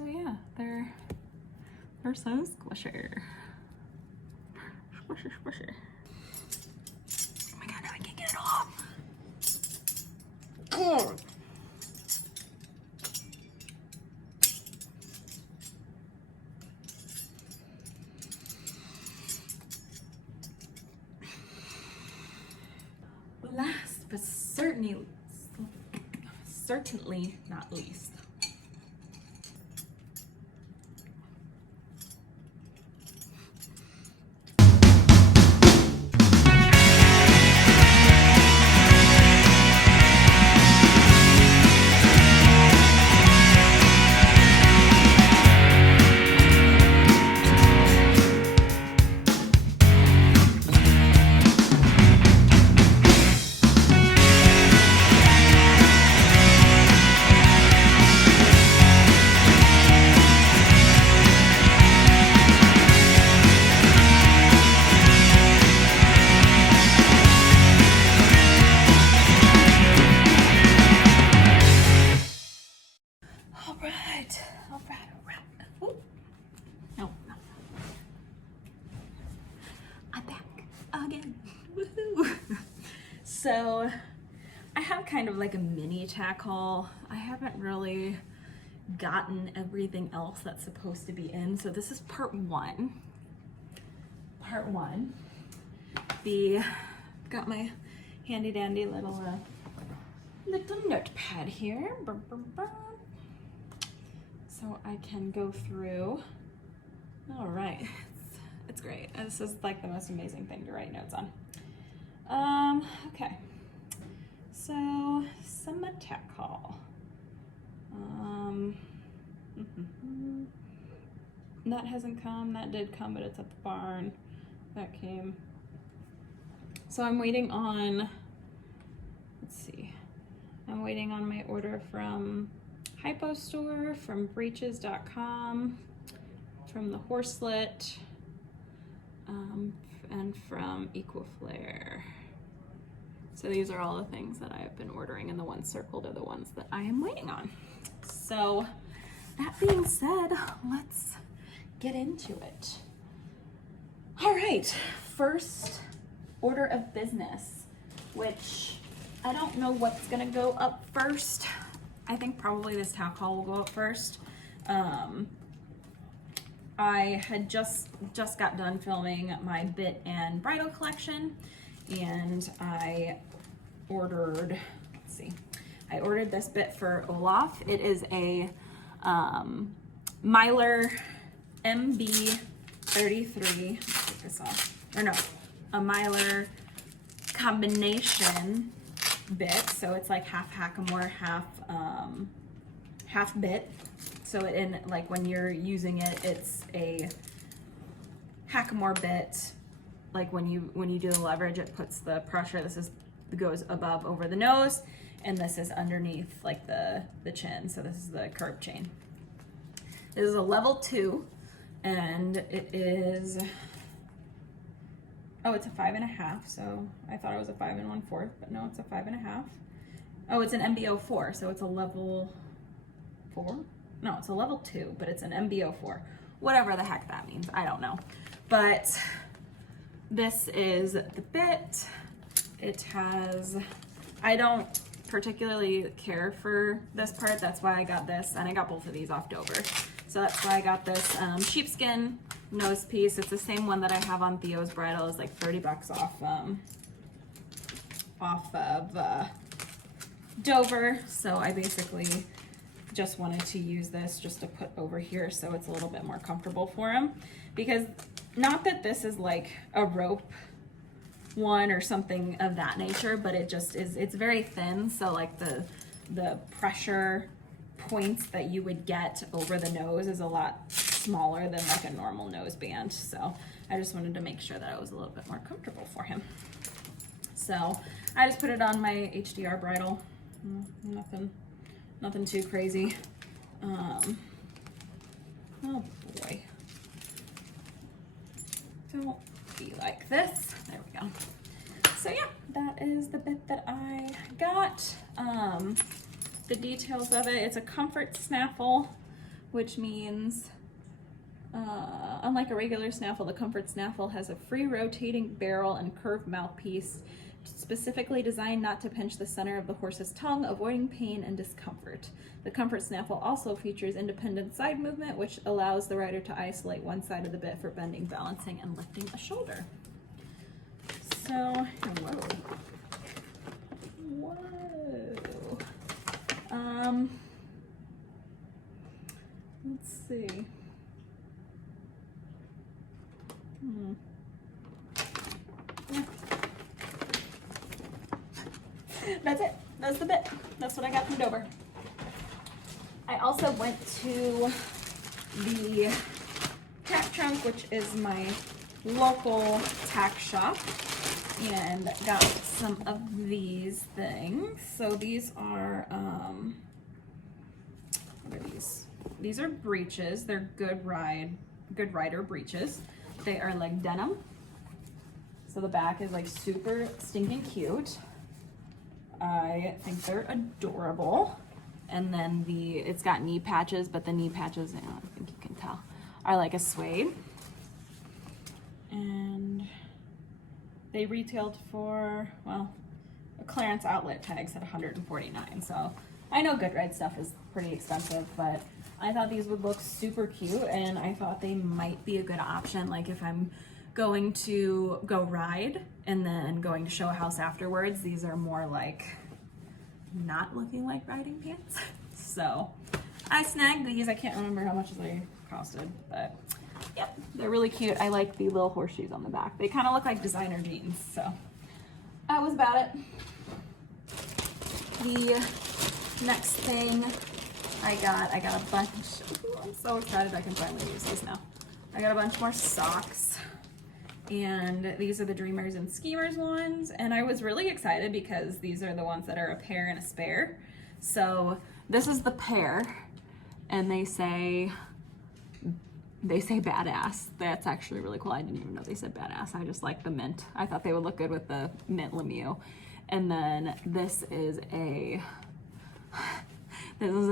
So yeah, they're so squishy. Squishy, squishy. Oh my god, now I can't get it off. Oh. Last but certainly not least, all right. Ooh. No. I'm back again. Woohoo! So I have kind of like a mini tack haul. I haven't really gotten everything else that's supposed to be in. So this is part one. Got my handy dandy little notepad here. So I can go through. All right, it's great. This is like the most amazing thing to write notes on. Okay, so some tack haul. That hasn't come. That did come, but it's at the barn. That came. So I'm waiting on. Let's see. I'm waiting on my order from Hypo Store, from Breeches.com, from the Horselet, and from Equiflare. So these are all the things that I have been ordering, and the ones circled are the ones that I am waiting on. So that being said, let's get into it. All right, first order of business, which I don't know what's gonna go up first. I think probably this tack haul will go up first. I had just got done filming my bit and bridle collection, and I ordered, let's see, I ordered this bit for Olaf. It is a Myler MB33, let's take this off, or no, a Myler combination bit, so it's like half hackamore, half bit. So in like when you're using it, it's a hackamore bit. Like when you do the leverage, it puts the pressure. This goes above over the nose, and this is underneath like the chin. So this is the curb chain. This is a level 2, and it is. Oh, it's a 5.5, so I thought it was a 5 1/4, but no, it's a 5.5. Oh, it's an MBO4, so it's a level 4? No, it's a level 2, but it's an MBO4. Whatever the heck that means, I don't know. But this is the bit. It has, I don't particularly care for this part, that's why I got this, and I got both of these off Dover. So that's why I got this sheepskin nose piece. It's the same one that I have on Theo's bridle. It's like 30 bucks off of Dover. So I basically just wanted to use this just to put over here so it's a little bit more comfortable for him. Because not that this is like a rope one or something of that nature, but it just is, it's very thin. So like the pressure points that you would get over the nose is a lot smaller than like a normal nose band. So I just wanted to make sure that it was a little bit more comfortable for him. So I just put it on my HDR bridle. Nothing too crazy. Oh boy. Don't be like this. There we go. So yeah, that is the bit that I got. The details of it, it's a comfort snaffle which means unlike a regular snaffle, the Comfort Snaffle has a free rotating barrel and curved mouthpiece specifically designed not to pinch the center of the horse's tongue, avoiding pain and discomfort. The Comfort Snaffle also features independent side movement, which allows the rider to isolate one side of the bit for bending, balancing, and lifting a shoulder. So, whoa. Let's see. Yeah. That's it. That's the bit. That's what I got from Dover. I also went to the TACK trunk, which is my local TACK shop, and got some of these things. So these are, what are these? These are breeches. They're Good Rider breeches. They are like denim. So the back is like super stinking cute. I think they're adorable. And then it's got knee patches, but the knee patches, I don't think you can tell, are like a suede. And they retailed for, well, a clearance outlet tag said $149. So I know Good Ride stuff is pretty expensive, but I thought these would look super cute, and I thought they might be a good option. Like if I'm going to go ride and then going to show a house afterwards, these are more like not looking like riding pants. So I snagged these. I can't remember how much they costed, but yep, they're really cute. I like the little horseshoes on the back. They kind of look like designer jeans. So that was about it. The next thing I got a bunch. Ooh, I'm so excited I can finally use these now. I got a bunch more socks, and these are the Dreamers and Schemers ones, and I was really excited because these are the ones that are a pair and a spare. So this is the pair, and they say badass. That's actually really cool. I didn't even know they said badass. I just like the mint. I thought they would look good with the mint Lemieux. And then this is an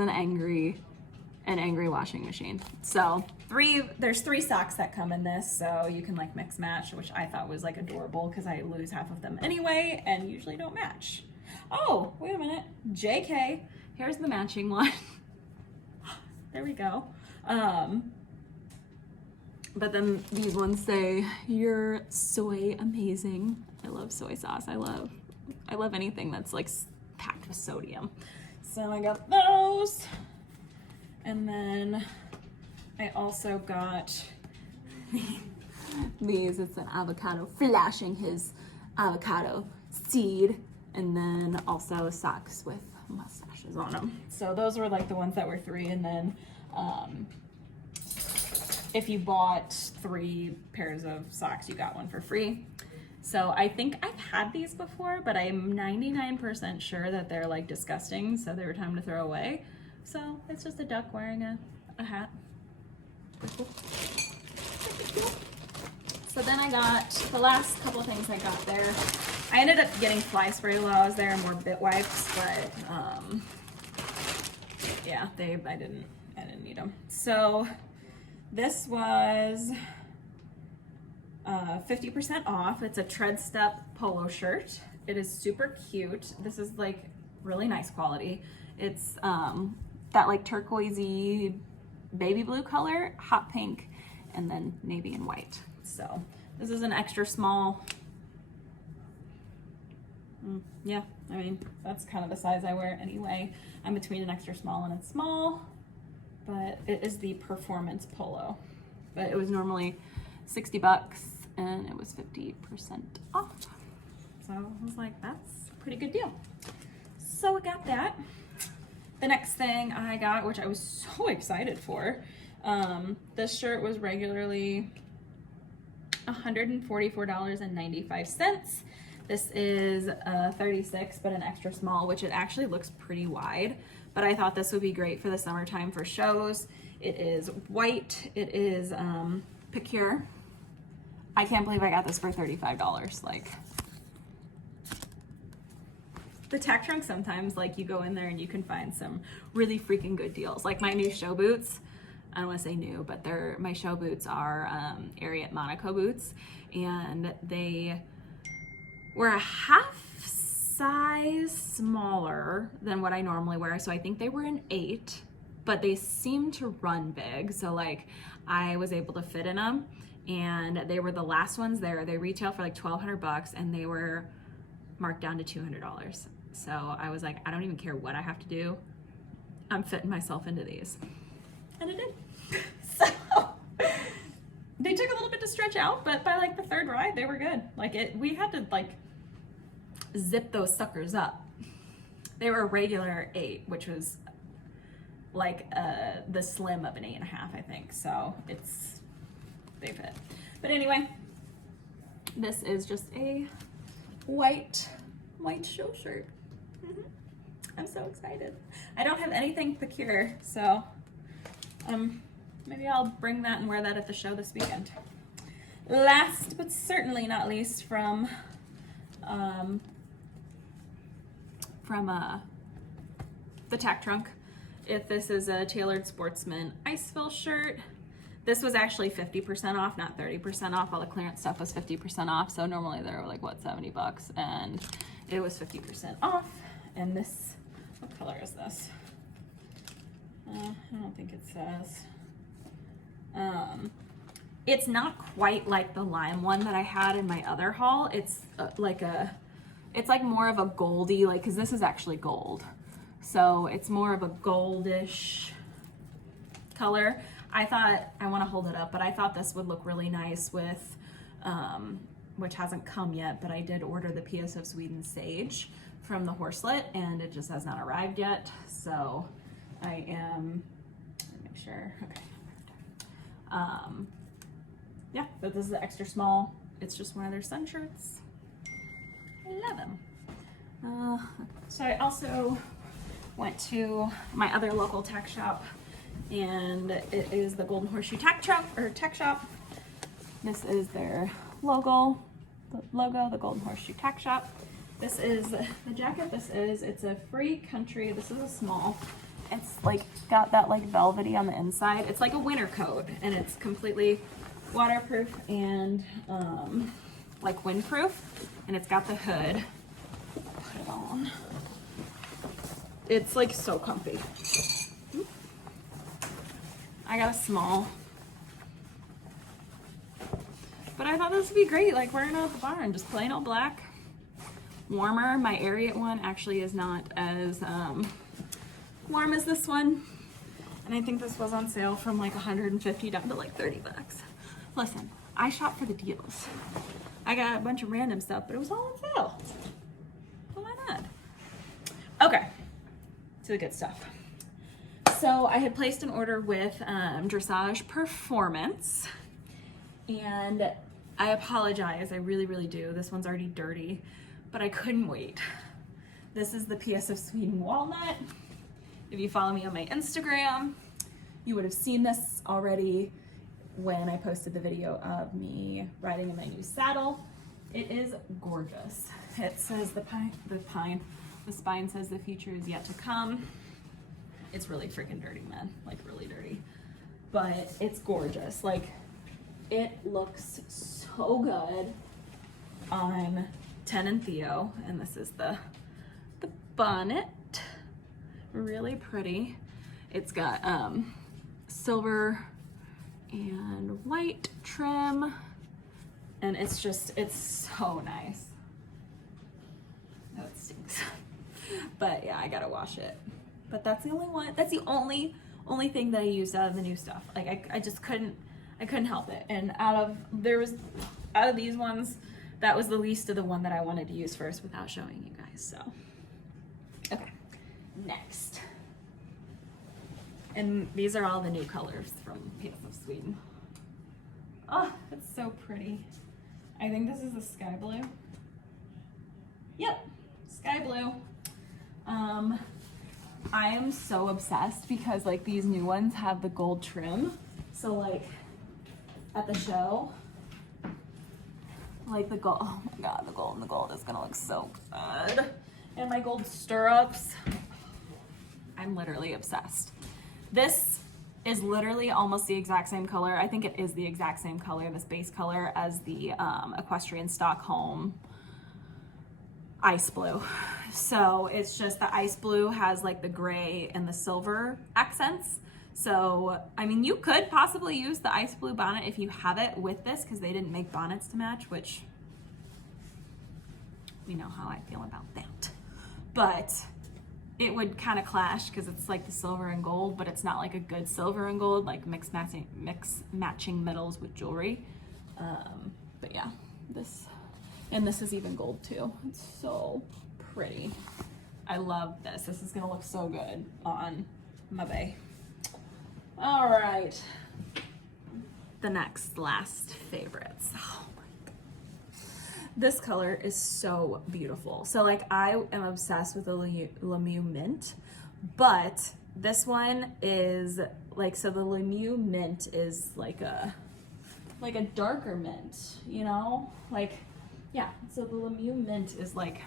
angry washing machine. So there's 3 socks that come in this, so you can like mix match, which I thought was like adorable because I lose half of them anyway and usually don't match. Oh, wait a minute. JK, here's the matching one. There we go. But then these ones say, "You're soy amazing." I love soy sauce. I love anything that's like packed with sodium. So I got those. And then I also got these. It's an avocado flashing his avocado seed, and then also socks with mustaches on them. So those were like the ones that were 3, and then if you bought 3 pairs of socks, you got 1 for free. So I think I've had these before, but I'm 99% sure that they're like disgusting, so they were time to throw away. So it's just a duck wearing a hat. So then I got the last couple of things I got there. I ended up getting fly spray while I was there and more bit wipes, but yeah, I didn't need them. So this was 50% off. It's a Tredstep polo shirt. It is super cute. This is like really nice quality. It's that like turquoisey baby blue color, hot pink, and then navy and white. So this is an extra small. Yeah, I mean, that's kind of the size I wear anyway. I'm between an extra small and a small, but it is the performance polo. But it was normally $60 and it was 50% off. So I was like, that's a pretty good deal. So I got that. The next thing I got, which I was so excited for, this shirt was regularly $144.95. This is a 36, but an extra small, which it actually looks pretty wide, but I thought this would be great for the summertime for shows. It is white. It is Picure. I can't believe I got this for $35. Like, the TACK trunk, sometimes like you go in there and you can find some really freaking good deals. Like my new show boots, I don't want to say new, but my show boots are Ariat Monaco boots, and they were a half size smaller than what I normally wear. So I think they were an 8, but they seem to run big. So like I was able to fit in them, and they were the last ones there. They retail for like $1,200 and they were marked down to $200. So I was like, I don't even care what I have to do. I'm fitting myself into these. And I did. So they took a little bit to stretch out, but by like the 3rd ride, they were good. Like we had to like zip those suckers up. They were a regular 8, which was like the slim of an 8.5, I think. So they fit. But anyway, this is just a white show shirt. I'm so excited. I don't have anything secure, so maybe I'll bring that and wear that at the show this weekend. Last but certainly not least, from the TACK trunk. If this is a Tailored Sportsman Icefill shirt, this was actually 50% off, not 30% off. All the clearance stuff was 50% off. So normally they're like, what, $70, and it was 50% off. And this, what color is this? I don't think it says. It's not quite like the lime one that I had in my other haul. It's it's like more of a goldy, like, cause this is actually gold. So it's more of a goldish color. I thought, I want to hold it up, but I thought this would look really nice with, which hasn't come yet, but I did order the PS of Sweden Sage from the Horselet, and it just has not arrived yet. So I am, let me make sure, okay. Yeah, but this is the extra small. It's just one of their sun shirts. I love them. So I also went to my other local tack shop, and it is the Golden Horseshoe Tack Shop. This is their logo, the Golden Horseshoe Tack Shop. This is the jacket. It's a free country. This is a small. It's like got that like velvety on the inside. It's like a winter coat, and it's completely waterproof and like windproof, and it's got the hood. Put it on. It's like so comfy. I got a small, but I thought this would be great, like wearing it at the barn, just plain old black, warmer. My Ariat one actually is not as warm as this one, and I think this was on sale from like $150 down to like $30. Listen, I shop for the deals. I got a bunch of random stuff, but it was all on sale. So why not? Okay, to the good stuff. So I had placed an order with Dressage Performance, and I apologize, I really, really do. This one's already dirty, but I couldn't wait. This is the PS of Sweden Walnut. If you follow me on my Instagram, you would have seen this already when I posted the video of me riding in my new saddle. It is gorgeous. It says the spine says the future is yet to come. It's really freaking dirty, man, like really dirty, but it's gorgeous. Like it looks so good on 10 and Theo, and this is the bonnet. Really pretty. It's got silver and white trim, and it's so nice. Oh, it stinks. But yeah, I gotta wash it. But that's the only one. That's the only thing that I used out of the new stuff. Like I just couldn't help it. And out of these ones, that was the least of the one that I wanted to use first without showing you guys. So okay, next. And these are all the new colors from PS of Sweden. Oh, it's so pretty. I think this is the sky blue. Yep, sky blue. I am so obsessed because like these new ones have the gold trim. So like at the show, like the gold, oh my God, the gold is gonna look so good. And my gold stirrups, I'm literally obsessed. This is literally almost the exact same color. I think it is the exact same color, this base color, as the Equestrian Stockholm ice blue. So it's just the ice blue has like the gray and the silver accents. So, I mean, you could possibly use the ice blue bonnet if you have it with this, because they didn't make bonnets to match, which you know how I feel about that. But it would kind of clash because it's like the silver and gold, but it's not like a good silver and gold, like mix matching metals with jewelry. But yeah, this is even gold too. It's so pretty. I love this. This is gonna look so good on my bay. All right, the last favorites. Oh my God. This color is so beautiful. So like I am obsessed with the Lemieux Mint, but this one is like, so the Lemieux Mint is like a darker mint, you know? Like, yeah, so the Lemieux Mint is like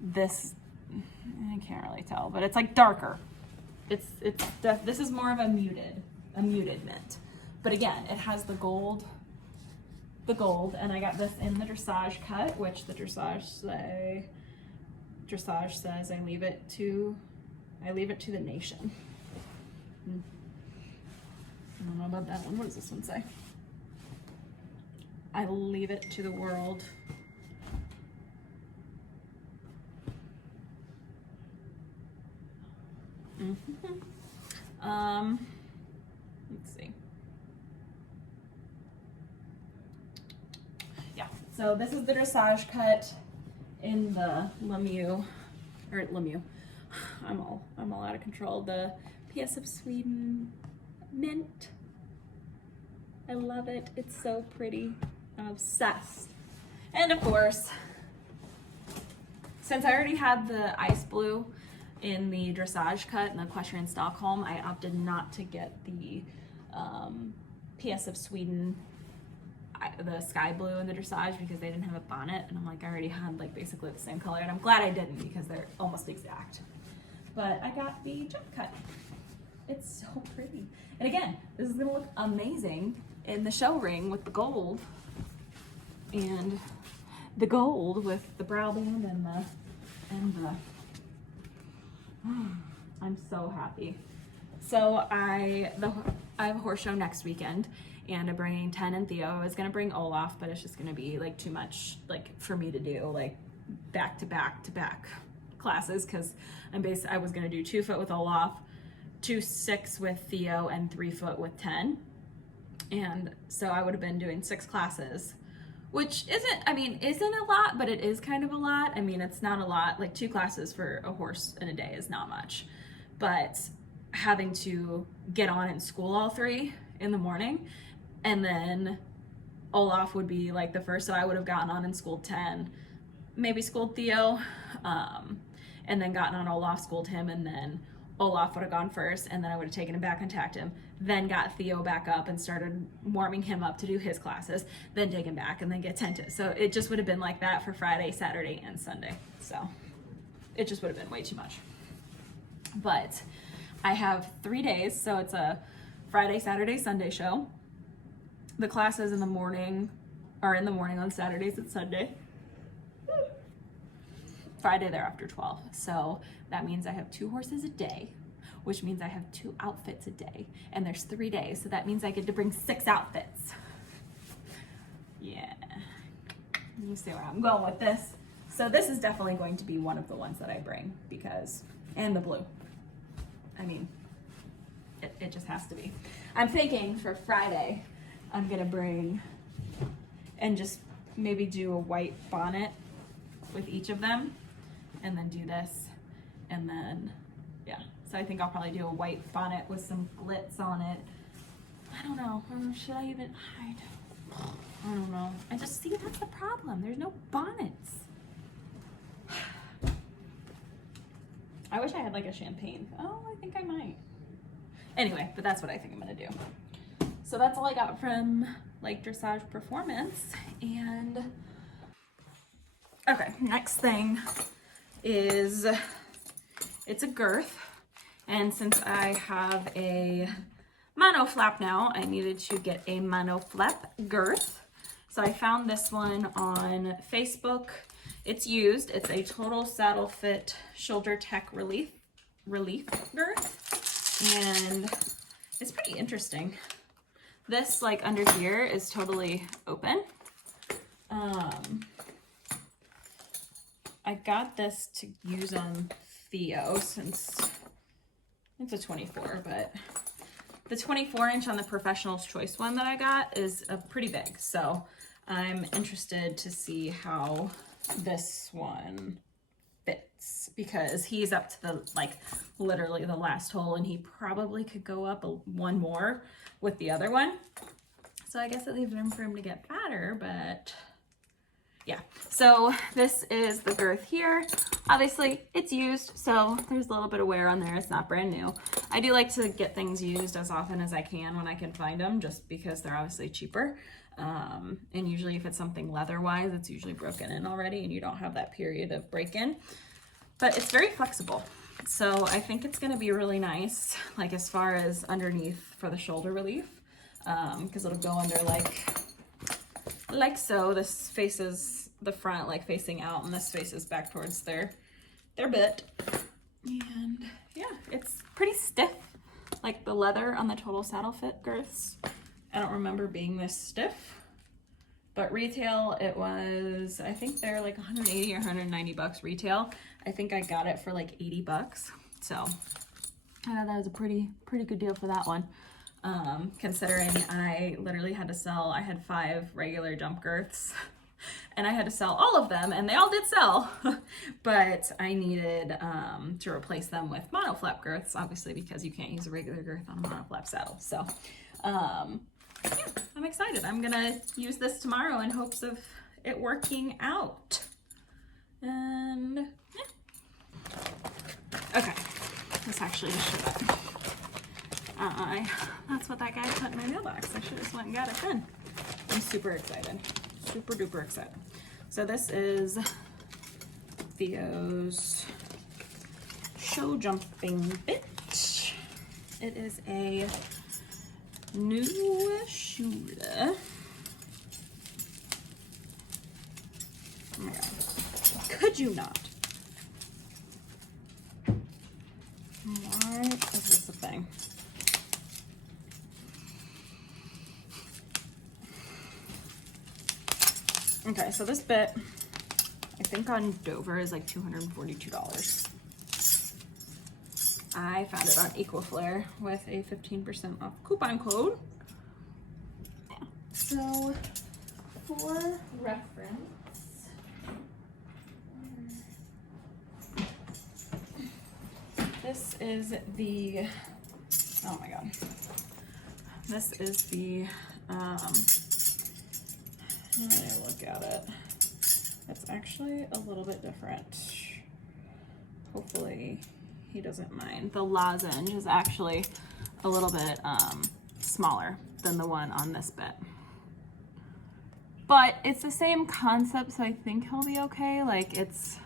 this, I can't really tell, but it's like darker. This is more of a muted mint. But again, it has the gold, and I got this in the dressage cut, which the dressage says I leave it to the nation. I don't know about that one. What does this one say? I leave it to the world. Let's see. Yeah, so this is the dressage cut in the Lemieux. I'm all out of control. The PS of Sweden mint. I love it. It's so pretty. I'm obsessed. And of course, since I already had the ice blue in the dressage cut and the Equestrian Stockholm, I opted not to get the PS of Sweden, the sky blue in the dressage, because they didn't have a bonnet, and I'm like, I already had like basically the same color, and I'm glad I didn't because they're almost exact. But I got the jump cut. It's so pretty. And again, this is gonna look amazing in the show ring with the gold, and the gold with the brow band and the I'm so happy. So I have a horse show next weekend, and I'm bringing Ten and Theo. I was gonna bring Olaf, but it's just gonna be like too much like for me to do like back to back classes, because I was gonna do 2 foot with Olaf, 2-6 with Theo, and 3 foot with 10. And so I would have been doing 6 classes, which isn't a lot, but it is kind of a lot. I mean, it's not a lot. Like 2 classes for a horse in a day is not much. But having to get on in school all 3 in the morning, and then Olaf would be like the first, so I would have gotten on and schooled 10, maybe schooled Theo, and then gotten on Olaf, schooled him, and then Olaf would have gone first, and then I would have taken him back and tacked him, then got Theo back up and started warming him up to do his classes, then take him back, and then get tented. So it just would have been like that for Friday, Saturday, and Sunday. So it just would have been way too much. But I have 3 days, so it's a Friday, Saturday, Sunday show. The classes in the morning are in the morning on Saturdays and Sunday. Friday they're after 12. So that means I have 2 horses a day, which means I have 2 outfits a day, and there's 3 days. So that means I get to bring 6 outfits. Yeah, you see where I'm going with this. So this is definitely going to be one of the ones that I bring, and the blue. I mean, it just has to be. I'm thinking for Friday, I'm gonna bring and just maybe do a white bonnet with each of them, and then do this, and then, yeah. So I think I'll probably do a white bonnet with some glitz on it. I don't know, should I even hide? I don't know. I just see that's the problem. There's no bonnets. I wish I had like a champagne. Oh, I think I might. Anyway, but that's what I think I'm gonna do. So that's all I got from like dressage performance. And okay, next thing is, it's a girth. And since I have a mono flap now. I needed to get a mono flap girth. So I found this one on Facebook. It's used. It's a total saddle fit shoulder tech relief girth. And it's pretty interesting. This, like, under here is totally open. I got this to use on Theo since it's a 24, but the 24-inch on the Professional's Choice one that I got is pretty big. So I'm interested to see how this one fits, because he's up to the, like, literally the last hole, and he probably could go up one more with the other one. So I guess it leaves room for him to get fatter, but yeah. So this is the girth here. Obviously it's used, so there's a little bit of wear on there. It's not brand new. I do like to get things used as often as I can when I can find them, just because they're obviously cheaper. And usually if it's something leather wise, it's usually broken in already and you don't have that period of break-in. But it's very flexible. So I think it's gonna be really nice, like as far as underneath for the shoulder relief, because it'll go under like so. This faces the front, like facing out, and this faces back towards their bit. And yeah, it's pretty stiff, like the leather on the total saddle fit girths. I don't remember being this stiff, but retail it was, I think they're like 180 or 190 bucks retail. I think I got it for like 80 bucks. So I thought that was a pretty good deal for that one. Considering I literally had to sell, I had 5 regular jump girths and I had to sell all of them, and they all did sell, but I needed to replace them with mono flap girths, obviously, because you can't use a regular girth on a mono flap saddle. So yeah, I'm excited. I'm gonna use this tomorrow in hopes of it working out. And yeah. Okay, let's actually just shut up. That's what that guy put in my mailbox. I should have just went and got it then. I'm super excited. Super duper excited. So this is Theo's show jumping bit. It is a new shoulder. Oh my god. Could you not? Why is this a thing? Okay, so this bit, I think on Dover is like $242. I found it on Equiflare with a 15% off coupon code. Yeah. So, for reference, this is the, oh my god, this is the, when I look at it, it's actually a little bit different. Hopefully he doesn't mind. The lozenge is actually a little bit smaller than the one on this bit. But it's the same concept, so I think he'll be okay. Like it's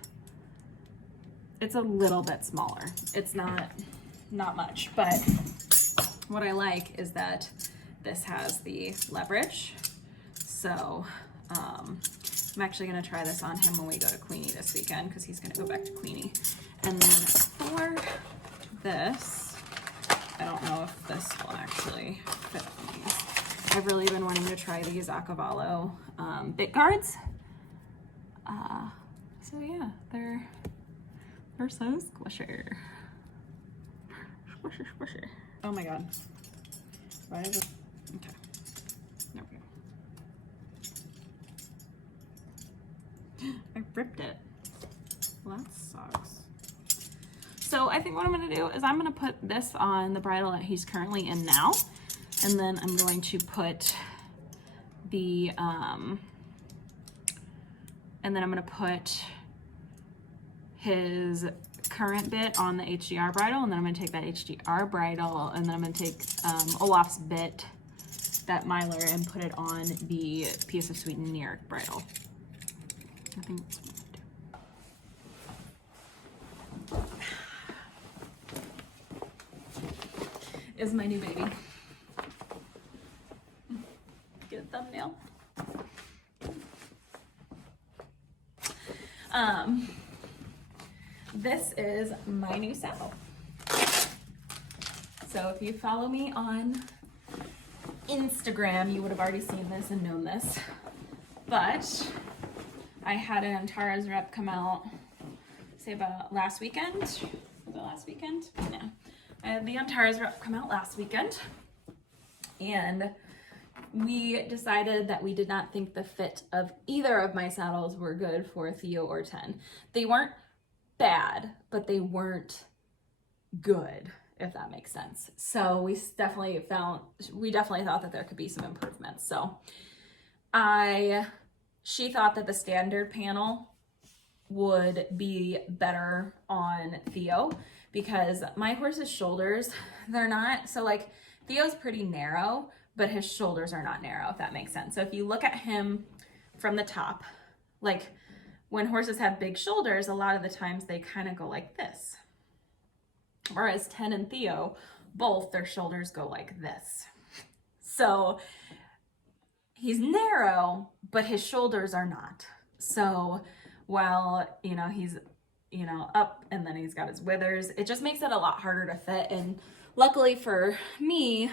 a little bit smaller. It's not much, but what I like is that this has the leverage. So I'm actually gonna try this on him when we go to Queenie this weekend, because he's gonna go back to Queenie. And then for this, I don't know if this will actually fit on these. I've really been wanting to try these Acavallo bit guards. So yeah, they're so squishy. Squishy. Oh my god. Why is it? Okay. There we go. I ripped it. Well, that sucks. So I think what I'm going to do is I'm going to put this on the bridle that he's currently in now. And then I'm going to put the, and then I'm going to put his current bit on the HDR bridle. And then I'm going to take that HDR bridle and then I'm going to take Olaf's bit, that Myler, and put it on the piece of Sweet and Near bridle. I think that's what I'm gonna do. Is my new baby. thumbnail. This is my new saddle. So if you follow me on Instagram, you would have already seen this and known this. But I had an Antares rep come out, say about last weekend. Was it last weekend? No. I had the Antares rep come out last weekend. And we decided that we did not think the fit of either of my saddles were good for Theo or 10. They weren't bad, but they weren't good, if that makes sense. So we definitely thought that there could be some improvements. So she thought that the standard panel would be better on Theo because my horse's shoulders, they're not, so like Theo's pretty narrow, but his shoulders are not narrow, if that makes sense. So if you look at him from the top, like when horses have big shoulders, a lot of the times they kind of go like this. Whereas 10 and Theo, both their shoulders go like this. So he's narrow, but his shoulders are not. So while, he's, up and then he's got his withers, it just makes it a lot harder to fit. And luckily for me,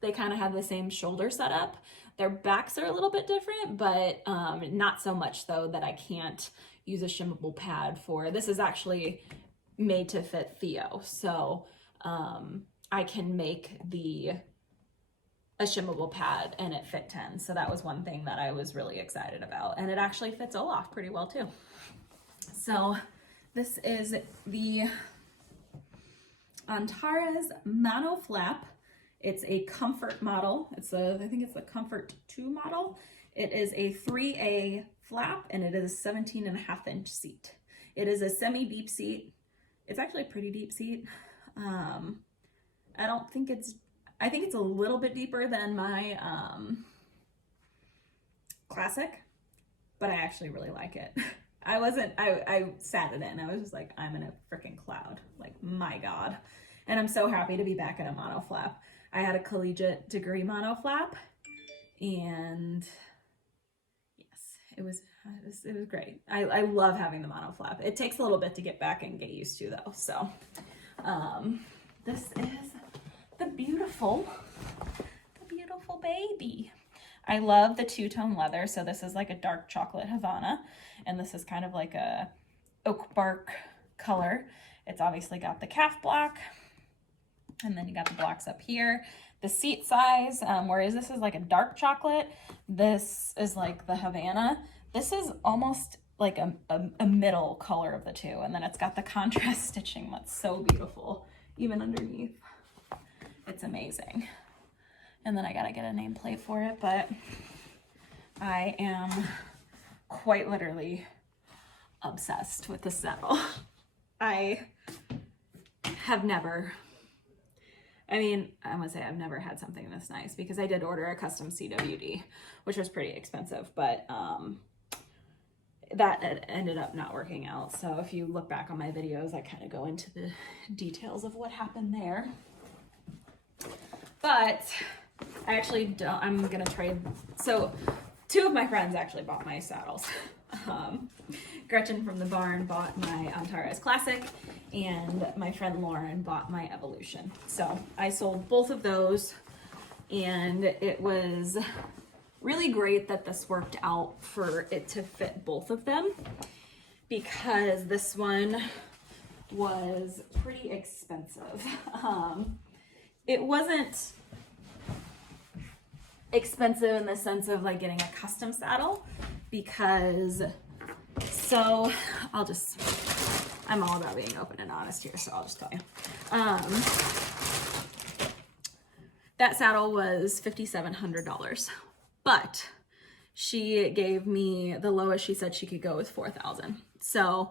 they kind of have the same shoulder setup. Their backs are a little bit different, but not so much though that I can't use a shimmable pad for. This is actually made to fit Theo. So I can make a shimmable pad and it fit 10. So that was one thing that I was really excited about. And it actually fits Olaf pretty well too. So this is the Antares Mono Flap. It's a comfort model. I think it's the Comfort 2 model. It is a 3A flap and it is a 17.5-inch seat. It is a semi-deep seat. It's actually a pretty deep seat. I think it's a little bit deeper than my Classic, but I actually really like it. I sat in it and I was just like, I'm in a freaking cloud. Like, my God. And I'm so happy to be back at a mono flap. I had a collegiate degree mono flap and yes, it was great. I love having the mono flap. It takes a little bit to get back and get used to though. So this is the beautiful baby. I love the two-tone leather. So this is like a dark chocolate Havana and this is kind of like a oak bark color. It's obviously got the calf block. And then you got the blocks up here. The seat size, whereas this is like a dark chocolate, this is like the Havana. This is almost like a middle color of the two. And then it's got the contrast stitching that's so beautiful, even underneath. It's amazing. And then I gotta get a nameplate for it, but I am quite literally obsessed with this saddle. I have never... I'm gonna say I've never had something this nice because I did order a custom CWD, which was pretty expensive, but that ended up not working out. So if you look back on my videos, I kind of go into the details of what happened there. But I actually I'm gonna trade. So two of my friends actually bought my saddles. Gretchen from the barn bought my Antares Classic and my friend Lauren bought my Evolution. So I sold both of those and it was really great that this worked out for it to fit both of them because this one was pretty expensive. It wasn't expensive in the sense of like getting a custom saddle because I'm all about being open and honest here, so I'll just tell you. That saddle was $5,700, but she gave me the lowest she said she could go with $4,000. So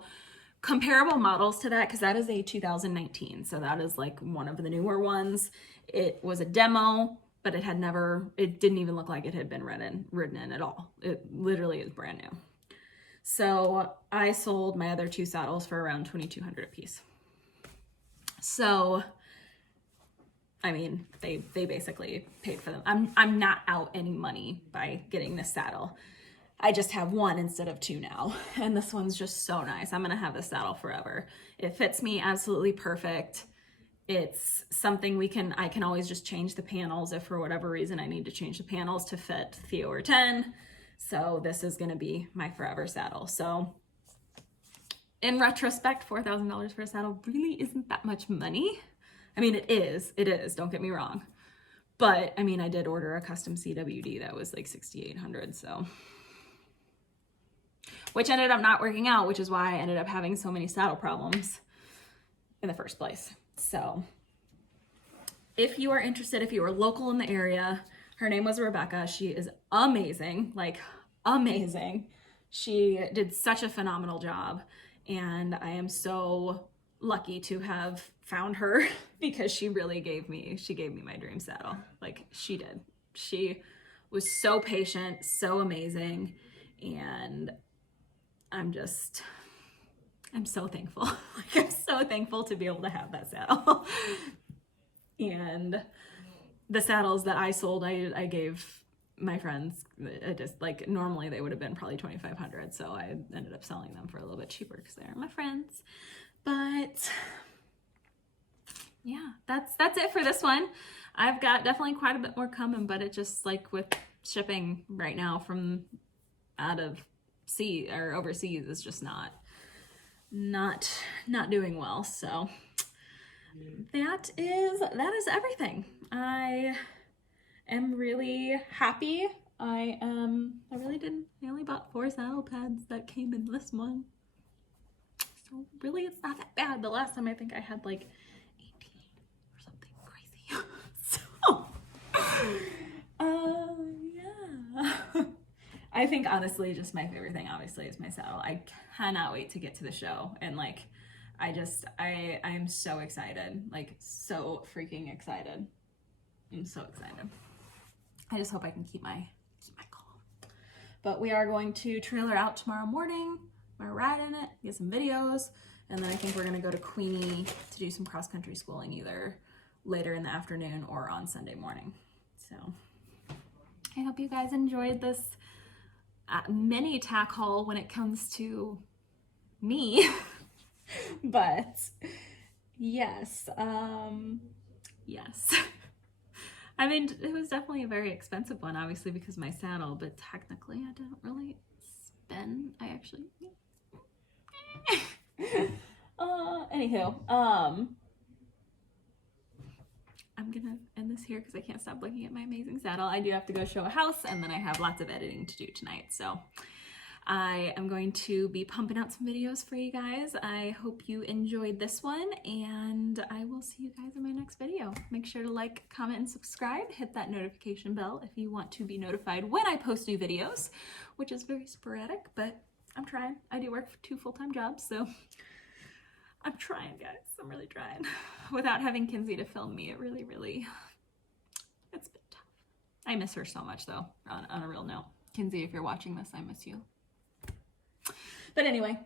comparable models to that, because that is a 2019, so that is like one of the newer ones. It was a demo, but it didn't even look like it had been ridden in at all. It literally is brand new. So I sold my other two saddles for around $2,200 a piece. So I mean, they basically paid for them. I'm not out any money by getting this saddle. I just have one instead of two now. And this one's just so nice. I'm gonna have this saddle forever. It fits me absolutely perfect. It's something I can always just change the panels if for whatever reason I need to change the panels to fit Theo or 10. So this is gonna be my forever saddle. So in retrospect, $4,000 for a saddle really isn't that much money. I mean, it is, don't get me wrong. But I mean, I did order a custom CWD that was like $6,800, so. Which ended up not working out, which is why I ended up having so many saddle problems in the first place. So if you are interested, if you are local in the area, her name was Rebecca. She is amazing, like amazing. She did such a phenomenal job, and I am so lucky to have found her because she gave me my dream saddle. Like she did. She was so patient, so amazing, and I'm so thankful. Like, I'm so thankful to be able to have that saddle. And the saddles that I sold, I gave my friends, just like normally they would have been probably $2,500. So I ended up selling them for a little bit cheaper because they're my friends. But yeah, that's it for this one. I've got definitely quite a bit more coming, but it just like with shipping right now from out of sea or overseas is just not doing well. So that is everything. I am really happy. I only bought 4 saddle pads that came in this one. So really it's not that bad. The last time I think I had like 18 or something crazy. So yeah. I think honestly just my favorite thing obviously is my saddle. I cannot wait to get to the show, and like I am so excited, like so freaking excited. I'm so excited. I just hope I can keep my calm. But we are going to trailer out tomorrow morning. We're gonna ride in it, get some videos, and then I think we're gonna go to Queenie to do some cross-country schooling either later in the afternoon or on Sunday morning. So I hope you guys enjoyed this mini tack haul when it comes to me. But yes, yes. I mean, it was definitely a very expensive one, obviously because of my saddle, but technically I didn't really spend, anywho, I'm gonna end this here because I can't stop looking at my amazing saddle. I do have to go show a house, and then I have lots of editing to do tonight, so I am going to be pumping out some videos for you guys. I hope you enjoyed this one, and I will see you guys in my next video. Make sure to like, comment, and subscribe. Hit that notification bell if you want to be notified when I post new videos, which is very sporadic, but I'm trying. I do work 2 full-time jobs, so I'm trying, guys. I'm really trying. Without having Kinsey to film me, it's been tough. I miss her so much, though, on a real note. Kinsey, if you're watching this, I miss you. But anyway,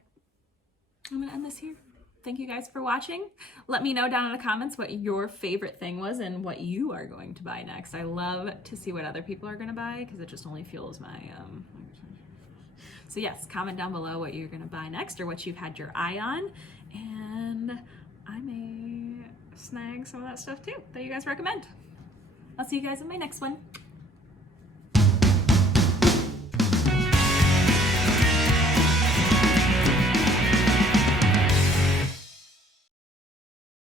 I'm gonna end this here. Thank you guys for watching. Let me know down in the comments what your favorite thing was and what you are going to buy next. I love to see what other people are gonna buy because it just only fuels my so yes, comment down below what you're gonna buy next or what you've had your eye on, and I may snag some of that stuff too that you guys recommend. I'll see you guys in my next one.